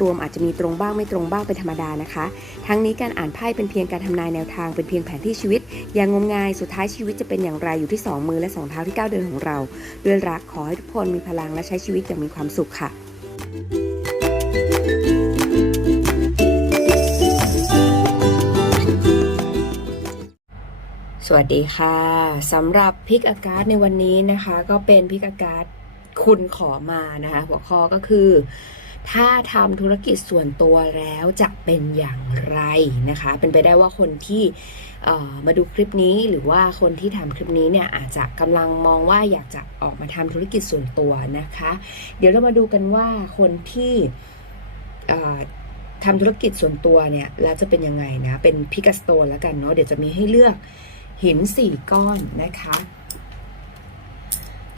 รวมอาจจะมีตรงบ้างไม่ตรงบ้างเป็นธรรมดานะคะ ทั้งนี้การอ่านไพ่เป็นเพียงการทำนายแนวทางเป็นเพียงแผนที่ชีวิต อย่างงมงายสุดท้ายชีวิตจะเป็นอย่างไรอยู่ที่สองมือและสองเท้าที่ก้าวเดินของเรา ด้วยรักขอให้ทุกคนมีพลังและใช้ชีวิตอย่างมีความสุขค่ะสวัสดีค่ะสำหรับพิกอากาศในวันนี้นะคะ ก็เป็นพิกอากาศคุณขอมานะคะ หัวข้อก็คือ ถ้าทำธุรกิจส่วนตัวแล้วจะเป็นอย่างไรนะคะ เป็นไปได้ว่าคนที่มาดูคลิปนี้หรือว่าคนที่ทำคลิปนี้เนี่ยอาจจะกำลังมองว่าอยากจะออกมาทำธุรกิจส่วนตัวนะคะ เดี๋ยวเรามาดูกันว่าคนที่ทำธุรกิจส่วนตัวเนี่ยแล้วจะเป็นยังไงนะ เป็นพิกาสโตนแล้วกันเนาะเดี๋ยวจะมีให้เลือกหินสี่ก้อนนะคะ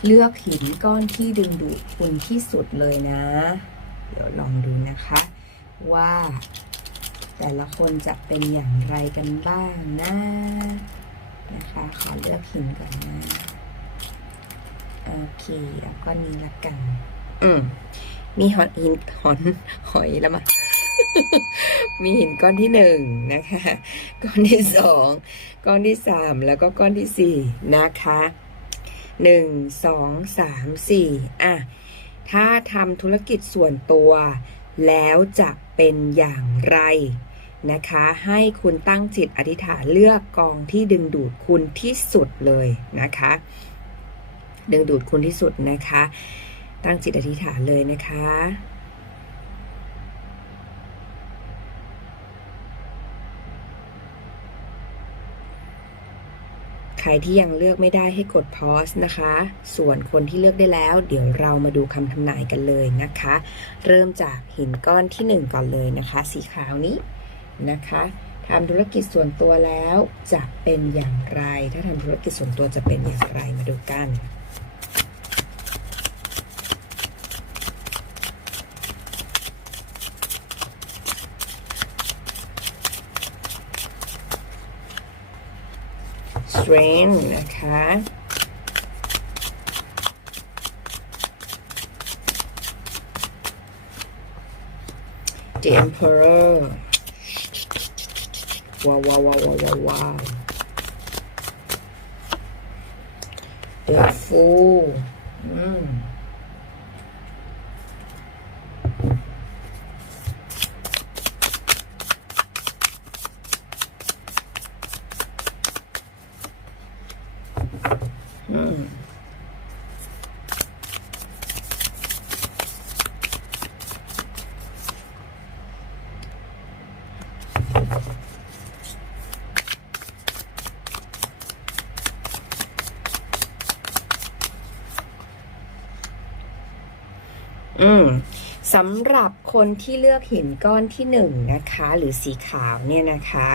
เลือกหินก้อนที่ดึงดูดคุณที่สุดเลยนะ เดี๋ยวลองดูนะคะ ว่า แต่ละคนจะเป็นอย่างไรกันบ้างนะนะคะ ขอเลือกหินก่อนนะ โอเคเอาก้อนนี้ละกัน อืม มีหอนหินหอนหอยแล้วมามีหินก้อนที่หนึ่งนะคะ ก้อนที่สอง ก้อนที่สามแล้วก็ก้อนที่สี่นะคะหนึ่งสองสามสี่อะ ถ้าทำธุรกิจส่วนตัว แล้วจะเป็นอย่างไรนะคะ ให้คุณตั้งจิตอธิษฐานเลือกกองที่ดึงดูดคุณที่สุดเลยนะคะ ดึงดูดคุณที่สุดนะคะ ตั้งจิตอธิษฐานเลยนะคะ ใครที่ยังเลือกไม่ได้ให้กด pause นะคะ ส่วนคนที่เลือกได้แล้ว เดี๋ยวเรามาดูคำทำนายกันเลยนะคะ เริ่มจากหินก้อนที่หนึ่งก่อนเลยนะคะ สีขาวนี้นะคะทำธุรกิจส่วนตัวแล้วจะเป็นอย่างไร ถ้าทำธุรกิจส่วนตัวจะเป็นอย่างไรมาดูกัน strength นะคะ the emperor ว้าวว้าวว้าวว้าวว้าวว้าว the fool อืม อืมสำหรับคนที่เลือกหินก้อนที่หนึ่งนะคะ หรือสีขาวเนี่ยนะคะ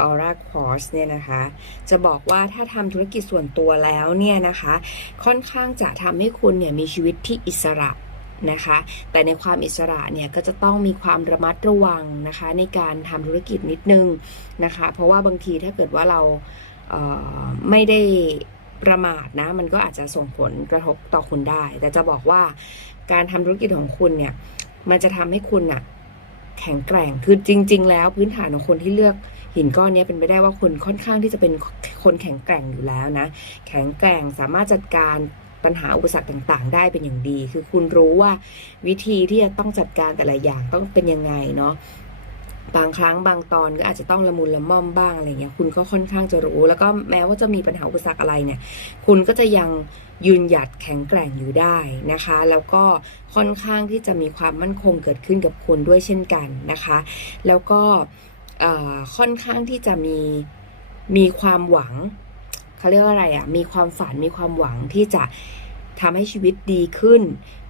ออร่าควอสเนี่ยนะคะ จะบอกว่าถ้าทำธุรกิจส่วนตัวแล้วเนี่ยนะคะ ค่อนข้างจะทำให้คุณเนี่ยมีชีวิตที่อิสระนะคะ แต่ในความอิสระเนี่ยก็จะต้องมีความระมัดระวังนะคะ ในการทำธุรกิจนิดนึงนะคะ เพราะว่าบางทีถ้าเกิดว่าเราเไม่ได้ ประมาทนะมันก็อาจจะส่งผลกระทบต่อคุณได้ แต่จะบอกว่าการทำธุรกิจของคุณเนี่ย มันจะทำให้คุณอะแข็งแกร่งคือจริง ๆ แล้วพื้นฐานของคนที่เลือกหินก้อนนี้เป็นไปได้ว่าคุณค่อนข้างที่จะเป็นคนแข็งแกร่งอยู่แล้วนะ แข็งแกร่งสามารถจัดการปัญหาอุปสรรคต่าง ๆ ได้เป็นอย่างดี คือคุณรู้ว่าวิธีที่จะต้องจัดการแต่ละอย่างต้องเป็นยังไงเนาะ บางครั้งบางตอนก็อาจจะต้องละมุนละม่อมบ้างอะไรเงี้ยคุณก็ค่อนข้างจะรู้ แล้วก็แม้ว่าจะมีปัญหาอุปสรรคอะไรเนี่ยคุณก็จะยังยืนหยัดแข็งแกร่งอยู่ได้นะคะ แล้วก็ค่อนข้างที่จะมีความมั่นคงเกิดขึ้นกับคุณด้วยเช่นกันนะคะ แล้วก็ค่อนข้างที่จะมีมีความหวังเขาเรียกว่าอะไรอะ่ะมีความฝันมีความหวังที่จะทำให้ชีวิตดีขึ้น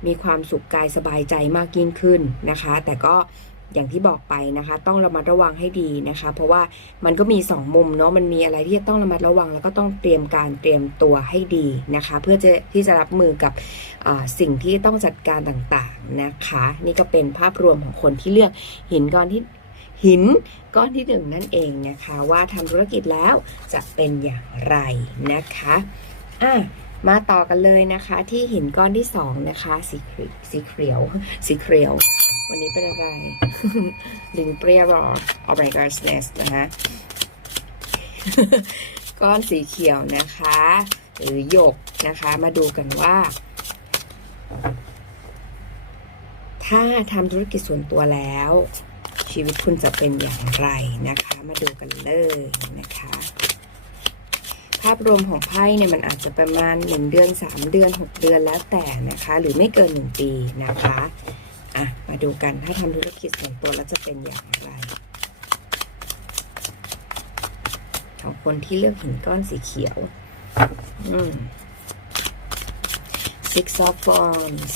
มีความสุขกายสบายใจมากยิ่งขึ้นนะคะ แต่ก็ อย่างที่บอกไปนะคะ ต้องระมัดระวังให้ดีนะคะ เพราะว่ามันก็มีสองมุมเนาะมันมีอะไรที่จะต้องระมัดระวัง แล้วก็ต้องเตรียมการเตรียมตัวให้ดีนะคะ เพื่อจะที่จะรับมือกับสิ่งที่ต้องจัดการต่างๆนะคะ นี่ก็เป็นภาพรวมของคนที่เลือกหินก้อนที่หินก้อนที่หนึ่งนั่นเองนะคะ ว่าทำธุรกิจแล้วจะเป็นอย่างไรนะคะอะมาต่อกันเลยนะคะ ที่หินก้อนที่สองนะคะ สีสีเขียวสีเขียว วันนี้เป็นอะไรลิงเปรี้ยรอ oh my goodness นะคะก้อนสีเขียวนะคะ หรือหยกนะคะ มาดูกันว่า ถ้าทำธุรกิจส่วนตัวแล้ว ชีวิตคุณจะเป็นอย่างไรนะคะ มาดูกันเลยนะคะ ภาพรวมของไพ่เนี่ยมันอาจจะประมาณ 1 เดือน 3 เดือน 6 เดือนแล้วแต่นะคะ หรือไม่เกิน 1 ปีนะคะ อะ มาดูกันถ้าทำธุรกิจส่วนตัวแล้วจะเป็นอย่างไร ของคนที่เลือกหินก้อนสีเขียว อืม Six of Wands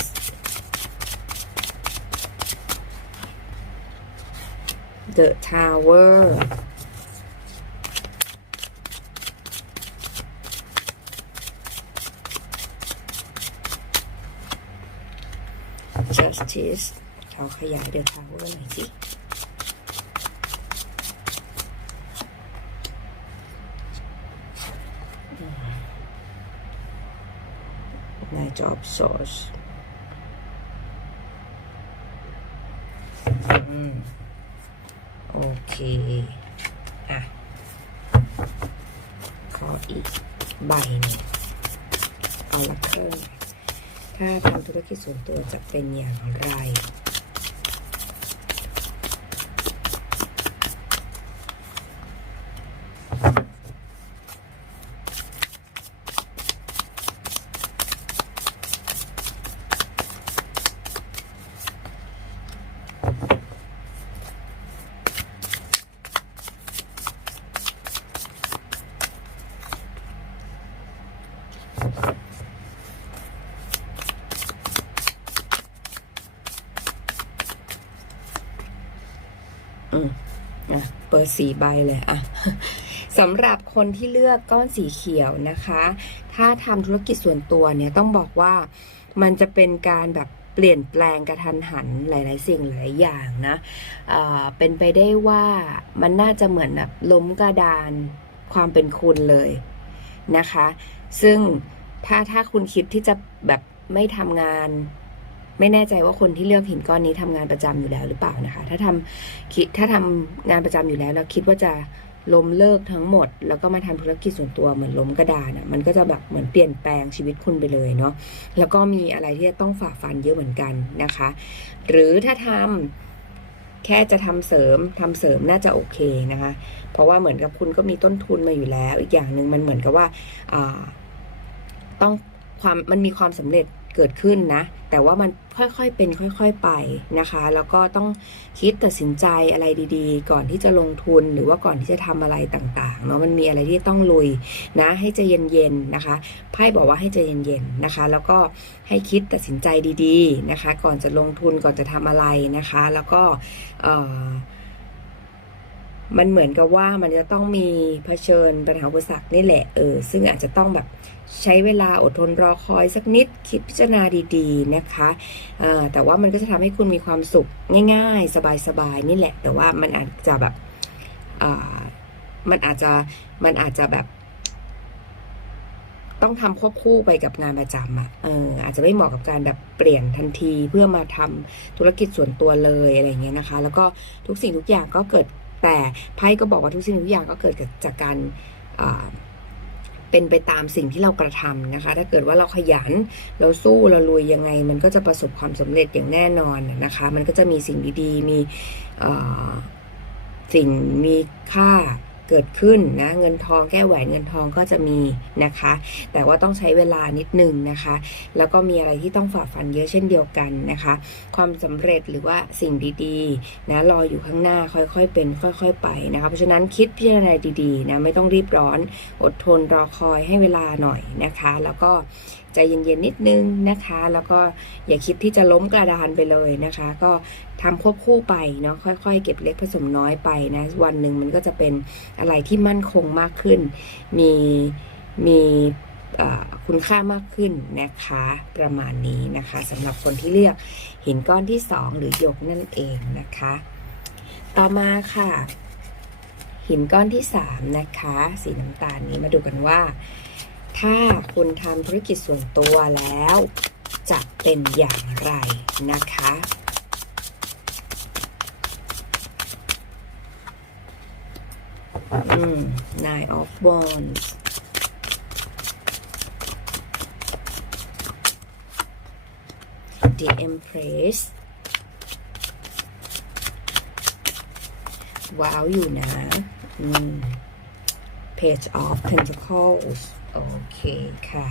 The Tower Justice เราขยาย The Tower หน่อยสิ Knight of Swords อืมโอเค อะ ขออีกใบหนึ่งเอาละเครื่อง ค่าทำธุรกิจส่วนตัวจะเป็นอย่างไร อืม สีใบเลยอะสำหรับคนที่เลือกก้อนสีเขียวนะคะ ถ้าทำธุรกิจส่วนตัวเนี่ยต้องบอกว่ามันจะเป็นการแบบเปลี่ยนแปลงกระทันหันหลาย ๆ สิ่งหลายอย่างนะอ่าเป็นไปได้ว่ามันน่าจะเหมือนแบบล้มกระดานความเป็นคุณเลยนะคะ ซึ่งถ้าถ้าคุณคิดที่จะแบบไม่ทำงาน ไม่แน่ใจว่าคนที่เลือกหินก้อนนี้ทำงานประจำอยู่แล้วหรือเปล่านะคะ ถ้าทำคิดถ้าทำงานประจำอยู่แล้วแล้วคิดว่าจะล้มเลิกทั้งหมด แล้วก็มาทำธุรกิจส่วนตัวเหมือนล้มกระดานอะมันก็จะแบบเหมือนเปลี่ยนแปลงชีวิตคุณไปเลยเนาะแล้วก็มีอะไรที่จะต้องฝ่าฟันเยอะเหมือนกันนะคะ หรือถ้าทำแค่จะทำเสริมทำเสริมน่าจะโอเคนะคะ เพราะว่าเหมือนกับคุณก็มีต้นทุนมาอยู่แล้ว อีกอย่างหนึ่งมันเหมือนกับว่าอ่าต้องความมันมีความสำเร็จ เกิดขึ้นนะ แต่ว่ามันค่อยๆเป็นค่อยๆไปนะคะ แล้วก็ต้องคิดตัดสินใจอะไรดีๆ ก่อนที่จะลงทุนหรือว่าก่อนที่จะทำอะไรต่างๆเนาะมันมีอะไรที่ต้องลุยนะ ให้ใจเย็นๆนะคะไพ่บอกว่าให้ใจเย็นๆนะคะ แล้วก็ให้คิดตัดสินใจดีๆนะคะ ก่อนจะลงทุนก่อนจะทำอะไรนะคะ แล้วก็เออมันเหมือนกับว่ามันจะต้องมีเผชิญปัญหาอุปสรรคนี่แหละเออซึ่งอาจจะต้องแบบ ใช้เวลาอดทนรอคอยสักนิดคิดพิจารณาดีๆนะคะแต่ว่ามันก็จะทำให้คุณมีความสุขง่าย ๆ สบายๆนี่แหละ แต่ว่ามันอาจจะแบบมันอาจจะมันอาจจะแบบต้องทำควบคู่ไปกับงานประจำอะ เออ อาจจะไม่เหมาะกับการแบบเปลี่ยนทันทีเพื่อมาทำธุรกิจส่วนตัวเลยอะไรเงี้ยนะคะ แล้วก็ทุกสิ่งทุกอย่างก็เกิดแต่ไพ่ก็บอกว่าทุกสิ่งทุกอย่างก็เกิดจากการอ เป็นไปตามสิ่งที่เรากระทำนะคะ ถ้าเกิดว่าเราขยัน เราสู้เราลุยยังไง มันก็จะประสบความสำเร็จอย่างแน่นอนนะคะ มันก็จะมีสิ่งดีๆ มีสิ่งมีค่า เกิดขึ้นนะเงินทองแก้แหวนเงินทองก็จะมีนะคะ แต่ว่าต้องใช้เวลานิดนึงนะคะ แล้วก็มีอะไรที่ต้องฝ่าฟันเยอะเช่นเดียวกันนะคะ ความสำเร็จหรือว่าสิ่งดีๆนะรออยู่ข้างหน้าค่อยๆเป็น ค่อยๆไปนะคะ เพราะฉะนั้นคิดพิจารณาดีๆนะไม่ต้องรีบร้อนอดทนรอคอยให้เวลาหน่อยนะคะ แล้วก็ใจเย็นๆนิดนึงนะคะ แล้วก็อย่าคิดที่จะล้มกระดานไปเลยนะคะ ก็ทำควบคู่ไปเนาะค่อยๆ เก็บเล็กผสมน้อยไปนะวันหนึ่งมันก็จะเป็นอะไรที่มั่นคงมากขึ้น มีมีคุณค่ามากขึ้นนะคะประมาณนี้นะคะสำหรับคนที่เลือกหินก้อนที่สองหรือหยกนั่นเองนะคะ ต่อมาค่ะ หินก้อนที่สามนะคะ สีน้ำตาลนี้มาดูกันว่า ถ้าคุณทำธุรกิจส่วนตัวแล้ว จะเป็นอย่างไรนะคะ อืม nine of wands the empress ว้าวอยู่นะอืม page of pentacles โอเคค่ะ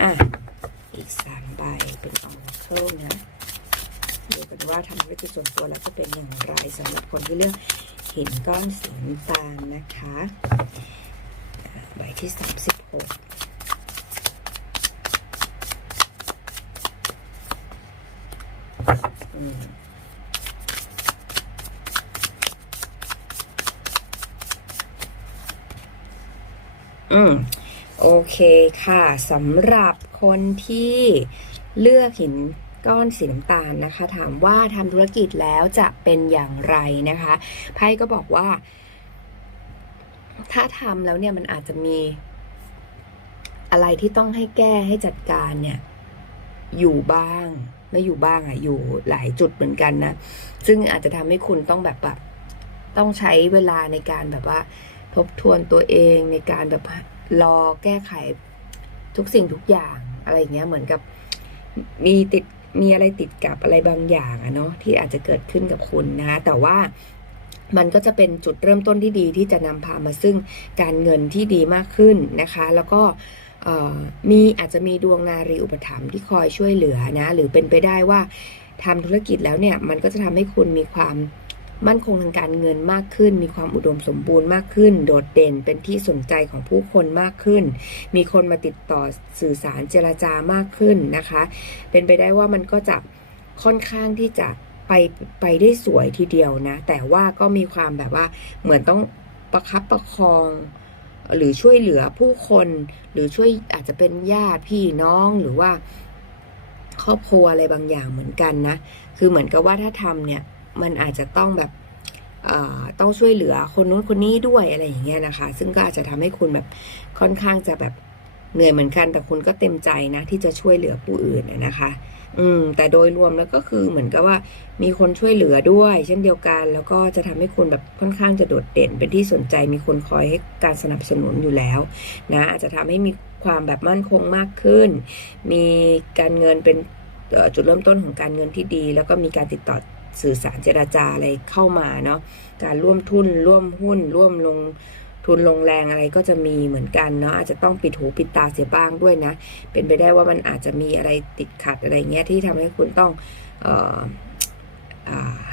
อะ อีกสามใบเป็น oracle นะดูกันว่าทำธุรกิจส่วนตัวแล้วจะเป็นอย่างไรสำหรับคนที่เลือก เห็นก้อนสีน้ำตาลนะคะใบที่สามสิบหกอืมอืม โอเคค่ะสำหรับคนที่เลือกหิน ก้อนสีน้ำตาลนะคะ ถามว่าทำธุรกิจแล้วจะเป็นอย่างไรนะคะไพ่ก็บอกว่า ถ้าทำแล้วเนี่ยมันอาจจะมีอะไรที่ต้องให้แก้ให้จัดการเนี่ย อยู่บ้าง ไม่อยู่บ้างอะอยู่หลายจุดเหมือนกันนะ ซึ่งอาจจะทำให้คุณต้องแบบแบบต้องใช้เวลาในการแบบว่า ทบทวนตัวเองในการแบบรอแก้ไขทุกสิ่งทุกอย่างอะไรอย่างเงี้ยเหมือนกับมีติด มีอะไรติดกับอะไรบางอย่างอะเนาะที่อาจจะเกิดขึ้นกับคุณนะคะแต่ว่ามันก็จะเป็นจุดเริ่มต้นที่ดีที่จะนำพามาซึ่งการเงินที่ดีมากขึ้นนะคะ แล้วก็มีอาจจะมีดวงนารีอุปถัมภ์ที่คอยช่วยเหลือนะ หรือเป็นไปได้ว่าทำธุรกิจแล้วเนี่ย มันก็จะทำให้คุณมีความ มั่นคงทางการเงินมากขึ้น มีความอุดมสมบูรณ์มากขึ้น โดดเด่นเป็นที่สนใจของผู้คนมากขึ้น มีคนมาติดต่อสื่อสารเจรจามากขึ้นนะคะ เป็นไปได้ว่ามันก็จะค่อนข้างที่จะไปไปได้สวยทีเดียวนะ แต่ว่าก็มีความแบบว่าเหมือนต้องประคับประคองหรือช่วยเหลือผู้คนหรือช่วยอาจจะเป็นญาติพี่น้องหรือว่า ครอบครัวอะไรบางอย่างเหมือนกันนะ คือเหมือนกับว่าถ้าทำเนี่ย มันอาจจะต้องแบบต้องช่วยเหลือคนนู้นคนนี้ด้วยอะไรอย่างเงี้ยนะคะ ซึ่งก็อาจจะทำให้คุณแบบค่อนข้างจะแบบเหนื่อยเหมือนกัน แต่คุณก็เต็มใจนะ ที่จะช่วยเหลือผู้อื่นนะคะ อืม แต่โดยรวมแล้วก็คือเหมือนกับว่ามีคนช่วยเหลือด้วย เช่นเดียวกัน แล้วก็จะทำให้คุณแบบค่อนข้างจะโดดเด่น เป็นที่สนใจมีคนคอยให้การสนับสนุนอยู่แล้ว นะ อาจจะทำให้มีความแบบมั่นคงมากขึ้น มีการเงินเป็นจุดเริ่มต้นของการเงินที่ดี แล้วก็มีการติดต่อ สื่อสารเจราจาอะไรเข้ามาเนาะการร่วมทุนร่วมหุ้น ร่วมลงทุนลงแรงอะไรก็จะมีเหมือนกันเนาะอาจจะต้องปิดหูปิดตาเสียบ้างด้วยนะ เป็นไปได้ว่ามันอาจจะมีอะไรติดขัดอะไรเงี้ยที่ทำให้คุณต้องออ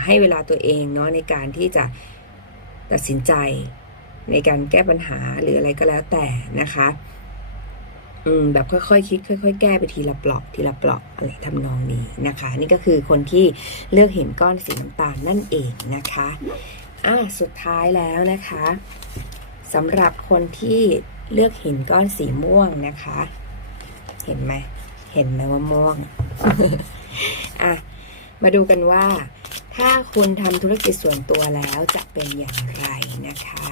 ให้เวลาตัวเองเนาะในการที่จะตัดสินใจในการแก้ปัญหาหรืออะไรก็แล้วแต่นะคะ อืมแบบค่อยๆคคิดค่อย ๆ แก้ไปทีละปลอกทีละปลอกอะไรทำนองนี้นะคะ นี่ก็คือคนที่เลือกเห็นก้อนสีน้ำตาลนั่นเองนะคะอะสุดท้ายแล้วนะคะสำหรับคนที่เลือกเห็นก้อนสีม่วงนะคะ เห็นไหมเห็นไหมว่าม่วงอะมาดูกันว่า ถ้าคุณทำธุรกิจส่วนตัวแล้วจะเป็นอย่างไรนะคะ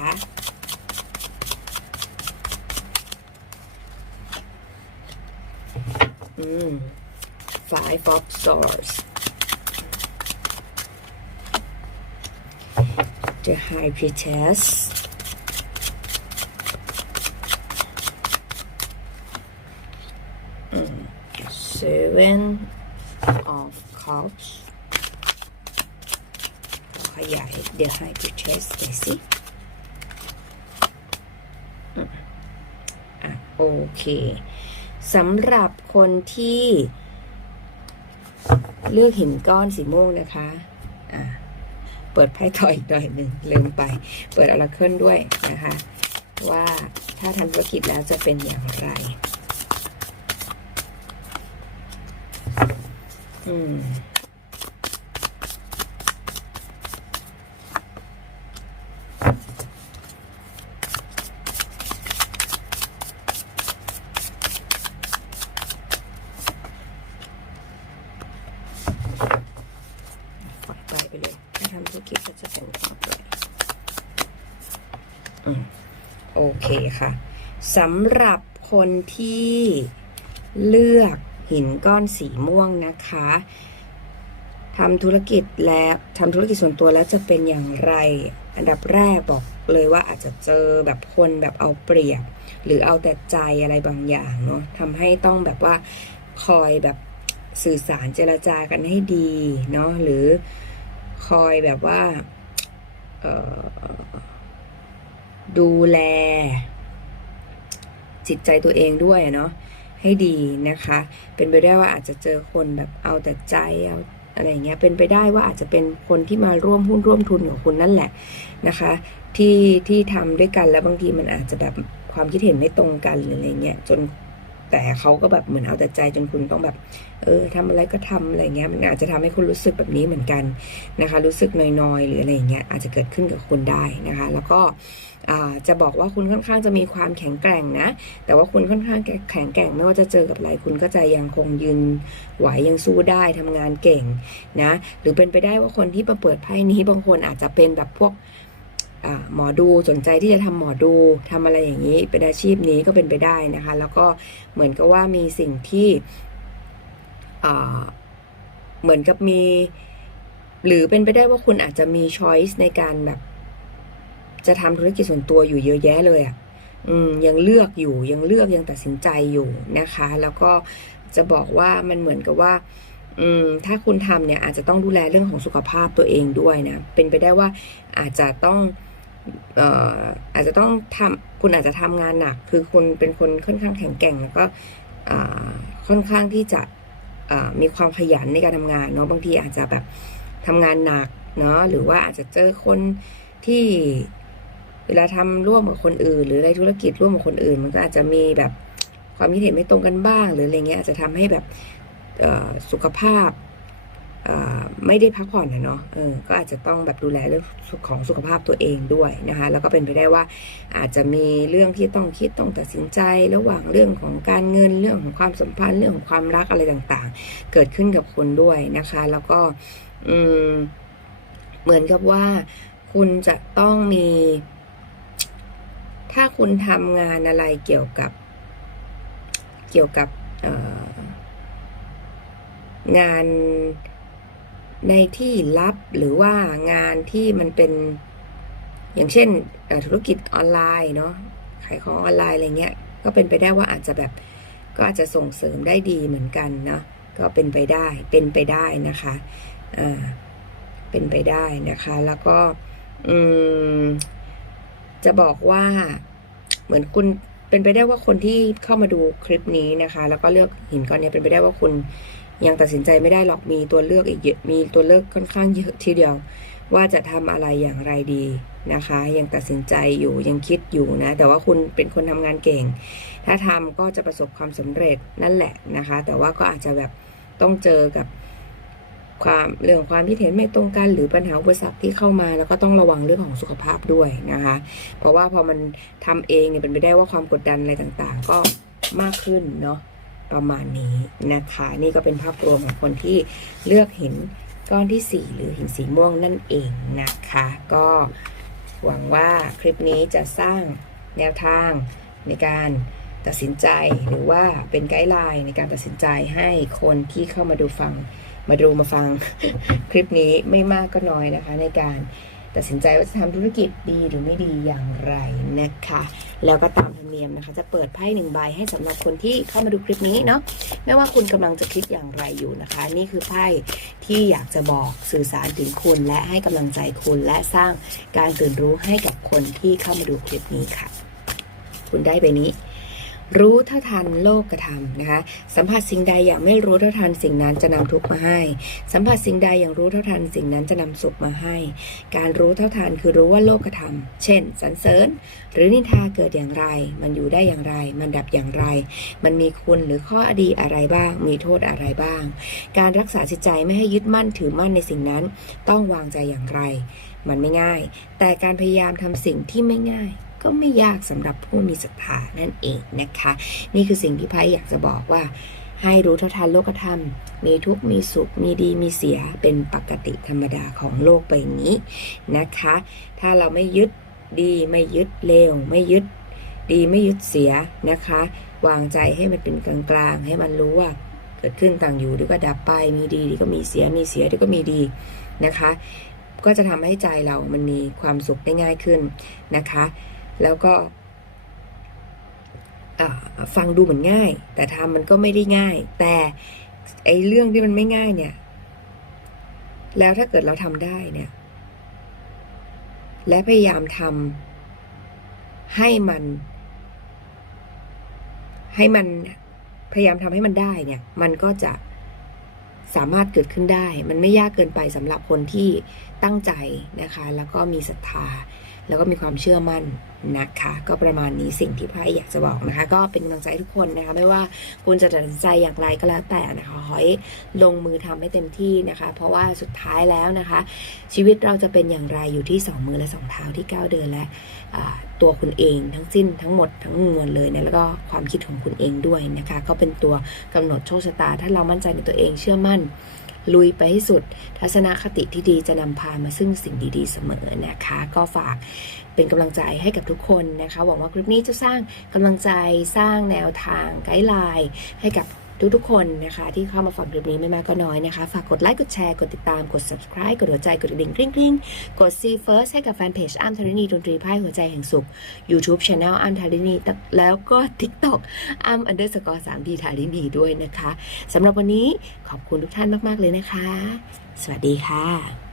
อืม five of swords the high priestess อืม seven of cups ขยาย the high priestess ไปสิอืมอะโอเค สำหรับคนที่เลือกหินก้อนสีม่วงนะคะอ่าเปิดไพ่ต่ออีกหน่อยหนึ่งลืมไป เปิดอลาเคิลด้วยนะคะ ว่าถ้าทำธุรกิจแล้วจะเป็นอย่างไร อืม ฝักใจไปเลยถ้าทำธุรกิจก็จะเป็นฝักใจอืมโอเคค่ะ สำหรับคนที่เลือกหินก้อนสีม่วงนะคะทำธุรกิจแล้วทำธุรกิจส่วนตัวแล้วจะเป็นอย่างไร อันดับแรกบอกเลยว่าอาจจะเจอแบบคนแบบเอาเปรียบ หรือเอาแต่ใจอะไรบางอย่างเนาะทำให้ต้องแบบว่าคอยแบบสื่อสารเจรจากันให้ดีเนาะหรือคอยแบบว่าดูแล จิตใจตัวเองด้วยเนาะให้ดีนะคะ เป็นไปได้ว่าอาจจะเจอคนแบบเอาแต่ใจเอาอะไรเงี้ยเป็นไปได้ว่าอาจจะเป็นคนที่มาร่วมหุ้นร่วมทุนกับคุณนั่นแหละนะคะ ที่ที่ทำด้วยกันแล้วบางทีมันอาจจะแบบความคิดเห็นไม่ตรงกันหรืออะไรเงี้ยจนแต่เขาก็แบบเหมือนเอาแต่ใจจนคุณต้องแบบ เออทำอะไรก็ทำอะไรเงี้ยมันอาจจะทำให้คุณรู้สึกแบบนี้เหมือนกันนะคะ รู้สึกนอยๆหรืออะไรอย่างเงี้ยอาจจะเกิดขึ้นกับคุณได้นะคะ แล้วก็ จะบอกว่าคุณค่อนข้างจะมีความแข็งแกร่งนะ แต่ว่าคุณค่อนข้างแข็งแกร่งไม่ว่าจะเจอกับอะไรคุณก็จะยังคงยืนไหวยังสู้ได้ทำงานเก่งนะ หรือเป็นไปได้ว่าคนที่มาเปิดไพ่นี้บางคนอาจจะเป็นแบบพวกหมอดูสนใจที่จะทำหมอดูทำอะไรอย่างนี้ เป็นอาชีพนี้ก็เป็นไปได้นะคะ แล้วก็เหมือนกับว่ามีสิ่งที่เหมือนกับมี หรือเป็นไปได้ว่าคุณอาจจะมีช้อยส์ในการแบบ จะทำธุรกิจส่วนตัวอยู่เยอะแยะเลยอะ่ะยังเลือกอยู่ยังเลือกยังตัดสินใจอยู่นะคะ แล้วก็จะบอกว่ามันเหมือนกับว่าถ้าคุณทำเนี่ยอาจจะต้องดูแลเรื่องของสุขภาพตัวเองด้วยนะ เป็นไปได้ว่าอาจจะต้องอาจจะต้องทำคุณอาจจะทำงานหนัก คือคุณเป็นคนค่อนข้างแข็งแกร่งแล้วก็ค่อนข้างที่จะมีความขยันในการทำงานเนาะบางทีอาจจะแบบทำงานหนักเนาะหรือว่าอาจจะเจอคนที่ เวลาทำร่วมกับคนอื่น หรืออะไรธุรกิจร่วมกับคนอื่น มันก็อาจจะมีแบบความคิดเห็นไม่ตรงกันบ้าง หรืออะไรเงี้ยอาจจะทำให้แบบสุขภาพไม่ได้พักผ่อนนะเนาะก็อาจจะต้องแบบดูแลเรื่องของสุขภาพตัวเองด้วยนะคะ แล้วก็เป็นไปได้ว่าอาจจะมีเรื่องที่ต้องคิดต้องตัดสินใจ ระหว่างเรื่องของการเงินเรื่องของความสัมพันธ์เรื่องของความรักอะไรต่างๆ เกิดขึ้นกับคุณด้วยนะคะ แล้วก็อืเหมือนกับว่าคุณจะต้องมี ถ้าคุณทำงานอะไรเกี่ยวกับเกี่ยวกับงานในที่ลับหรือว่างานที่มันเป็นอย่างเช่นธุรกิจออนไลน์เนาะขายของออนไลน์อะไรเงี้ยก็เป็นไปได้ว่าอาจจะแบบก็อาจจะส่งเสริมได้ดีเหมือนกันเนาะก็เป็นไปได้เป็นไปได้นะคะอ่าเป็นไปได้นะคะ แล้วก็อืม จะบอกว่าเหมือนคุณเป็นไปได้ว่าคนที่เข้ามาดูคลิปนี้นะคะ แล้วก็เลือกหินก้อนนี้เป็นไปได้ว่าคุณยังตัดสินใจไม่ได้หรอกมีตัวเลือกอีกเยอะมีตัวเลือกค่อนข้างเยอะทีเดียว ว่าจะทำอะไรอย่างไรดีนะคะ ยังตัดสินใจอยู่ยังคิดอยู่นะ แต่ว่าคุณเป็นคนทำงานเก่ง ถ้าทำก็จะประสบความสำเร็จนั่นแหละนะคะ แต่ว่าก็อาจจะแบบต้องเจอกับ ความเรื่องความคิดเห็นไม่ตรงกันหรือปัญหาอุปสรรคที่เข้ามา แล้วก็ต้องระวังเรื่องของสุขภาพด้วยนะคะ เพราะว่าพอมันทำเองเนี่ยเป็นไปได้ว่าความกดดันอะไรต่างๆ ก็มากขึ้นเนาะประมาณนี้นะคะ นี่ก็เป็นภาพรวมของคนที่เลือกหินก้อนที่ 4 หรือหินสีม่วงนั่นเองนะคะ ก็หวังว่าคลิปนี้จะสร้างแนวทางในการตัดสินใจหรือว่าเป็นไกด์ไลน์ในการตัดสินใจให้คนที่เข้ามาดูฟัง มาดูมาฟังคลิปนี้ไม่มากก็น้อยนะคะ ในการตัดสินใจว่าจะทำธุรกิจดีหรือไม่ดีอย่างไรนะคะ แล้วก็ตามธรรมเนียมนะคะ จะเปิดไพ่หนึ่งใบให้สำหรับคนที่เข้ามาดูคลิปนี้เนาะไม่ว่าคุณกำลังจะคิดอย่างไรอยู่นะคะ นี่คือไพ่ที่อยากจะบอกสื่อสารถึงคุณ และให้กำลังใจคุณและสร้างการตื่นรู้ให้กับคนที่เข้ามาดูคลิปนี้ค่ะ คุณได้ใบนี้ รู้เท่าทันโลกกระทำนะคะ สัมผัสสิ่งใดอย่างไม่รู้เท่าทันสิ่งนั้นจะนำทุกข์มาให้ สัมผัสสิ่งใดอย่างรู้เท่าทันสิ่งนั้นจะนำสุขมาให้ การรู้เท่าทันคือรู้ว่าโลกกระทำเช่นสรรเสริญ หรือนินทาเกิดอย่างไร มันอยู่ได้อย่างไร มันดับอย่างไร มันมีคุณหรือข้อดีอะไรบ้าง มีโทษอะไรบ้าง การรักษาจิตใจไม่ให้ยึดมั่นถือมั่นในสิ่งนั้น ต้องวางใจอย่างไร มันไม่ง่าย แต่การพยายามทำสิ่งที่ไม่ง่าย ก็ไม่ยากสำหรับผู้มีศรัทธานั่นเองนะคะ นี่คือสิ่งที่ไพ่อยากจะบอกว่า ให้รู้เท่าทันโลกธรรม มีทุกข์มีสุข มีดีมีเสียเป็นปกติธรรมดาของโลกใบนี้นะคะ ถ้าเราไม่ยึดดีไม่ยึดเลวไม่ยึดดีไม่ยึดเสียนะคะ วางใจให้มันเป็นกลางๆ ให้มันรู้ว่าเกิดขึ้นต่างอยู่ดีก็ดับไป มีดีดีก็มีเสีย มีเสียดีก็มีดีนะคะ ก็จะทำให้ใจเรามันมีความสุขได้ง่ายขึ้นนะคะ แล้วก็ฟังดูเหมือนง่าย แต่ทำมันก็ไม่ได้ง่าย แต่ไอ้เรื่องที่มันไม่ง่ายเนี่ย แล้วถ้าเกิดเราทำได้เนี่ย และพยายามทำให้มัน ให้มันพยายามทำให้มันได้เนี่ย มันก็จะสามารถเกิดขึ้นได้ มันไม่ยากเกินไปสำหรับคนที่ตั้งใจนะคะ แล้วก็มีศรัทธา แล้วก็มีความเชื่อมั่นนะคะก็ประมาณนี้สิ่งที่ไพ่อยากจะบอกนะคะ ก็เป็นกำลังใจทุกคนนะคะ ไม่ว่าคุณจะตัดสินใจอย่างไรก็แล้วแต่นะคะขอให้ลงมือทำให้เต็มที่นะคะ เพราะว่าสุดท้ายแล้วนะคะ ชีวิตเราจะเป็นอย่างไรอยู่ที่สองมือและสองเท้าที่ก้าวเดินและตัวคุณเองทั้งสิ้นทั้งหมดทั้งมวลเลยนะแล้วก็ความคิดของคุณเองด้วยนะคะ ก็เป็นตัวกำหนดโชคชะตา ถ้าเรามั่นใจในตัวเองเชื่อมั่น ลุยไปให้สุด ทัศนคติที่ดีจะนำพามาซึ่งสิ่งดีๆเสมอนะคะ ก็ฝากเป็นกำลังใจให้กับทุกคนนะคะ หวังว่าคลิปนี้จะสร้างกำลังใจสร้างแนวทางไกด์ไลน์ให้กับ ทุกๆคนนะคะที่เข้ามาฟังคลิปนี้ไม่มากก็น้อยนะคะ ฝากกดไลค์ กดแชร์ กดติดตาม กด subscribe กดหัวใจ กดกระดิ่งกริ๊งกริ๊งกด see first ให้กับแฟนเพจอ้ามธารินีดนตรีไพ่หัวใจแห่งสุข YouTube Channel อ้ามธารินีแล้วก็ TikTok อ้าม underscore 3 d ธารินีด้วยนะคะสำหรับวันนี้ขอบคุณทุกท่านมาก ๆ เลยนะคะ สวัสดีค่ะ